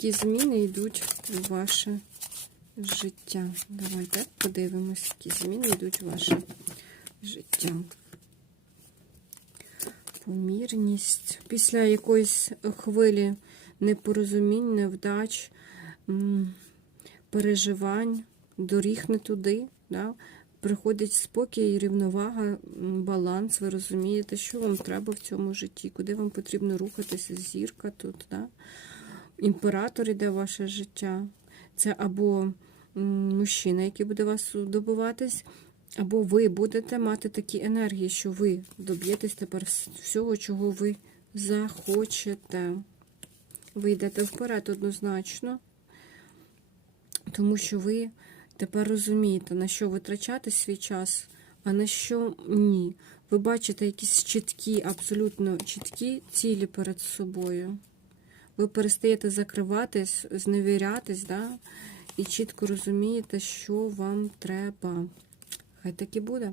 Які зміни йдуть в ваше життя? Давайте подивимось, які зміни йдуть в ваше життя. Помірність. Після якоїсь хвилі непорозумінь, невдач, переживань, доріг не туди. Да? Приходить спокій, рівновага, баланс. Ви розумієте, що вам треба в цьому житті, куди вам потрібно рухатися, зірка тут. Да? Імператор іде ваше життя. Це або мужчина, який буде вас добиватись, або ви будете мати такі енергії, що ви доб'єтесь тепер всього, чого ви захочете. Ви йдете вперед однозначно, тому що ви тепер розумієте, на що витрачати свій час, а на що ні. Ви бачите якісь чіткі, абсолютно чіткі цілі перед собою. Ви перестаєте закриватись, зневірятись, да? і чітко розумієте, що вам треба. Хай так і буде.